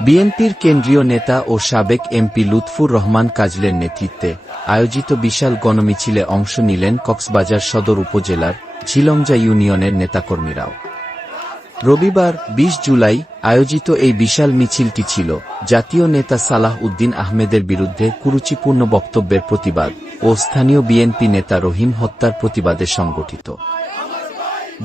বিএনপির কেন্দ্রীয় নেতা ও সাবেক এমপি লুৎফুর রহমান কাজলের নেতৃত্বে আয়োজিত বিশাল গণমিছিলে অংশ নিলেন কক্সবাজার সদর উপজেলার ঝিলংজা ইউনিয়নের নেতাকর্মীরাও। রবিবার ২০ জুলাই, আয়োজিত এই বিশাল মিছিলটি ছিল। জাতীয় নেতা সালাহ উদ্দিন আহমেদের বিরুদ্ধে কুরুচিপূর্ণ বক্তব্যের প্রতিবাদ ও স্থানীয় বিএনপি নেতা রহিম হত্যার প্রতিবাদে সংগঠিত।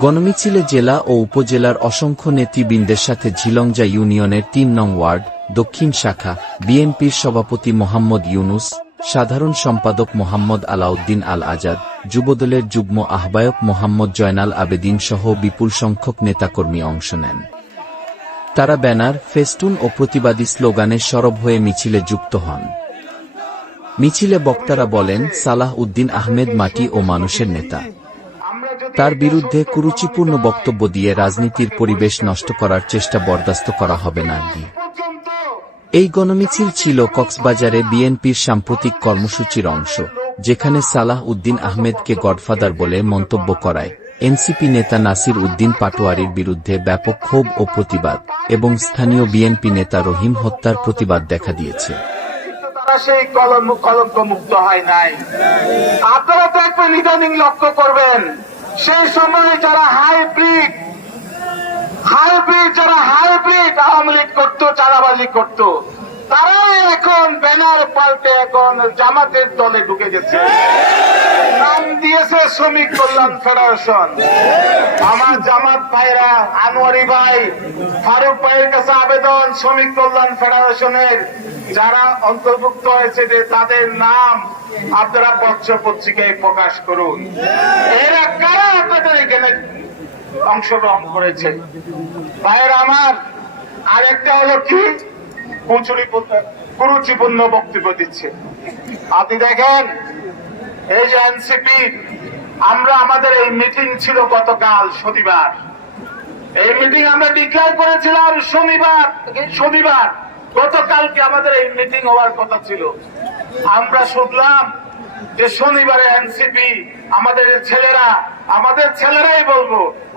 গণমিছিলে জেলা ও উপজেলার অসংখ্য নেতৃবৃন্দের সাথে ঝিলংজা ইউনিয়নের তিন নং ওয়ার্ড, দক্ষিণ শাখা, বিএনপির সভাপতি মোহাম্মদ ইউনুস, সাধারণ সম্পাদক মোহাম্মদ আলাউদ্দিন আল আজাদ যুবদলের যুগ্ম আহ্বায়ক মোহাম্মদ জয়নাল আবেদিন সহ বিপুল সংখ্যক নেতাকর্মী অংশ নেন। তারা ব্যানার, ফেস্টুন ও প্রতিবাদী স্লোগানে সরব হয়ে মিছিলে যুক্ত হন। মিছিলে বক্তারা বলেন, সালাহ উদ্দিন আহমেদ মাটি ও মানুষের নেতা। তার বিরুদ্ধে কুরুচিপূর্ণ বক্তব্য দিয়ে রাজনীতির পরিবেশ নষ্ট করার চেষ্টা বরদাস্ত করা হবে না এই গণমিছিল ছিল কক্সবাজারে বিএনপির সাম্প্রতিক কর্মসূচির অংশ যেখানে সালাহ উদ্দিন আহমেদকে গডফাদার বলে মন্তব্য করায়। এনসিপি নেতা নাসির উদ্দিন পাটোয়ারির বিরুদ্ধে ব্যাপক ক্ষোভ ও প্রতিবাদ এবং স্থানীয় বিএনপি নেতা রহিম হত্যার প্রতিবাদ দেখা দিয়েছে। সেই কলম কলঙ্ক মুক্ত হয় নাই। আপনারা তো একটা ইদানিং লক্ষ্য করবেন, সেই সময় যারা হাইব্রিড হাইব্রিড যারা হাইব্রিড আওয়ামী লীগ করতো, চাঁদাবাজি করতো এখন ব্যানার পাল্টে এখন জামাতের দলে ঢুকে গেছে। নাম দিয়েছে শ্রমিক কল্যাণ ফেডারেশন। আমার জামাত ভাইরা, আনোয়ারি ভাই, ফারুক ভাইয়ের কাছে আবেদন শ্রমিক কল্যাণ ফেডারেশনের। যারা অন্তর্ভুক্ত হয়েছে যে তাদের নাম আপনারা পত্র পত্রিকায় প্রকাশ করুন। এরা কারা আপনাদের এখানে অংশগ্রহণ করেছে? ভাইয়ের আমার, আরেকটা হলো কি? কুচুরিপূর্ণ- কুরুচিপূর্ণ বক্তব্য দিচ্ছে। আপনি দেখেন, এই যে এনসিপি, আমরা আমাদের এই মিটিং ছিল গতকাল শনিবার। এই মিটিং আমরা ডিক্লেয়ার করেছিলাম শনিবার শনিবার। গতকালকে আমাদের এই মিটিং হওয়ার কথা ছিল। আমরা শুনলাম যে শনিবারে এনসিপি, আমাদের ছেলেরা, আমাদের ছেলেরাই বলব,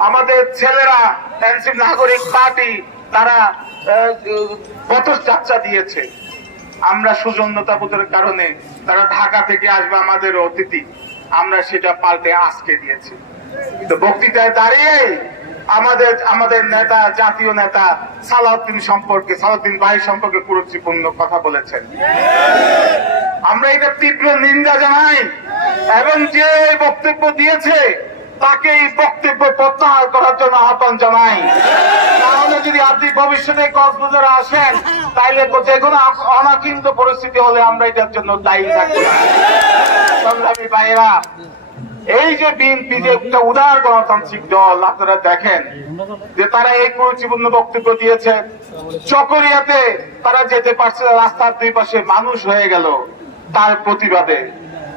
আমাদের ছেলেরা এনসিপি নাগরিক পার্টি, তারা পথযাত্রা দিয়েছে। আমরা সুজন্যতাবোধের কারণে তারা ঢাকা থেকে আসবে আমাদের অতিথি। আমরা সেটা পাল্টে আজকে দিয়েছি। তো বক্তৃতায় দাঁড়িয়ে আমাদের আমাদের নেতা, জাতীয় নেতা সালাউদ্দিন সম্পর্কে, সালাউদ্দিন ভাই সম্পর্কে কুরুচিপূর্ণ কথা বলেছেন। আমরা এটা তীব্র নিন্দা জানাই এবং যে বক্তব্য দিয়েছে তাকে এই বক্তব্য প্রত্যাহার করার জন্য আহ্বান জানাই। তাহলে যদি আপনি ভবিষ্যতে কক্সবাজারে আসেন, তাইলে যে কোনো অনাকিন্ত পরিস্থিতি হলে আমরা এটার জন্য দায়ী থাকব সংগ্রামী ভাইয়েরা, এই যে বিএনপি যে একটা উদার গণতান্ত্রিক দল, আপনারা দেখেন যে তারা এই কুরুচিপূর্ণ বক্তব্য দিয়েছে। চকরিয়াতে তারা যেতে পারছে রাস্তার দুই পাশে মানুষ হয়ে গেল তার প্রতিবাদে।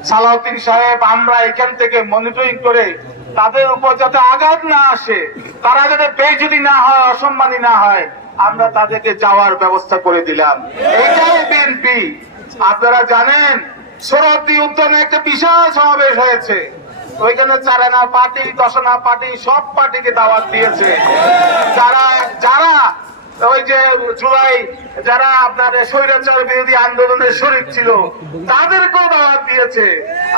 সালাউদ্দিন সাহেব, আমরা এখান থেকে মনিটরিং করে তাদের উপর যাতে আঘাত না আসে, তারা যাতে বেজুরি না হয়, অসম্মানী না হয়, আমরা তাদেরকে যাওয়ার ব্যবস্থা করে দিলাম। এটাই বিএনপি। আপনারা জানেন সরদ্দি উদ্যানে একটা বিশাল সমাবেশ হয়েছে। ওইখানে চারানা পার্টি দশনা পার্টি, সব পার্টিকে দাওয়াত দিয়েছে। যারা যারা ওই যে জুলাই, যারা আপনার স্বৈরাচার বিরোধী আন্দোলনের শরীর ছিল, তাদেরকেও দাওয়াত দিয়েছে।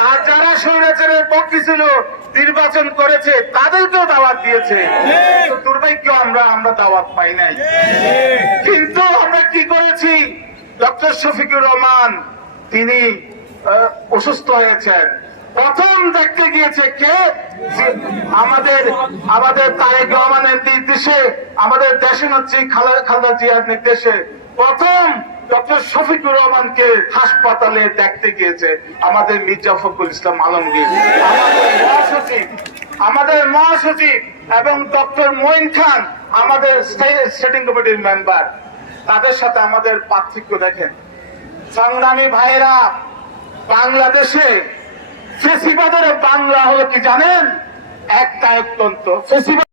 আর যারা স্বৈরাচারের পক্ষে ছিল নির্বাচন করেছে তাদেরকেও দাওয়াত দিয়েছে। দুর্ভাগ্য আমরা আমরা দাওয়াত পাই নাই। কিন্তু আমরা কি করেছি? ডক্টর শফিকুর রহমান তিনি অসুস্থ হয়েছেন। প্রথম দেখতে গিয়েছে কে? আমাদের আমাদের তারেক রহমানের নির্দেশে আমাদের দেশে হচ্ছে খালেদা জিয়ার নির্দেশে। প্রথম ডক্টর শফিকুর রহমানকে হাসপাতালে দেখতে গিয়েছে আমাদের মির্জা ফখরুল ইসলাম আলমগীর। আমাদের মহাসচিব এবং ডক্টর মঈন খান, আমাদের সেটিং কমিটির মেম্বার তাদের সাথে আমাদের পার্থক্য দেখেন। সংগ্রামী ভাইরা, বাংলাদেশে ফেসিবাদের বাংলা হলো কি জানেন? এক কায়কতন্ত্র ফেসিবাদ